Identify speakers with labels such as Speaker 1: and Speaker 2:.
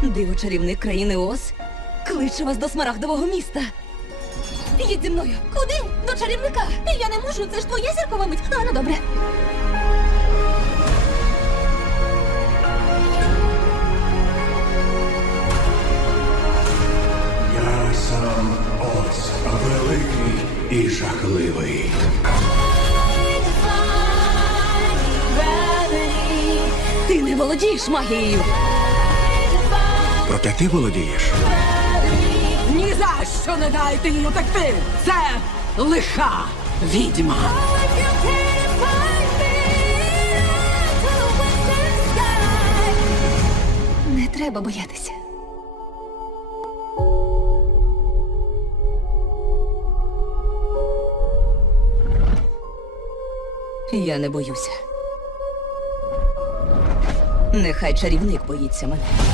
Speaker 1: Диво чарівник країни Оз кличе вас до смарагдового міста. Їдь зі мною. Куди? До чарівника. Я не можу, це ж твоя зіркова мить. Ну, добре.
Speaker 2: Я сам Оз, великий і жахливий.
Speaker 1: Ти не володієш магією.
Speaker 2: Проте ти володієш.
Speaker 3: Ні за що не дайте їй утекти! Це лиха відьма!
Speaker 1: Не треба боятися. Я не боюся. Нехай чарівник боїться мене.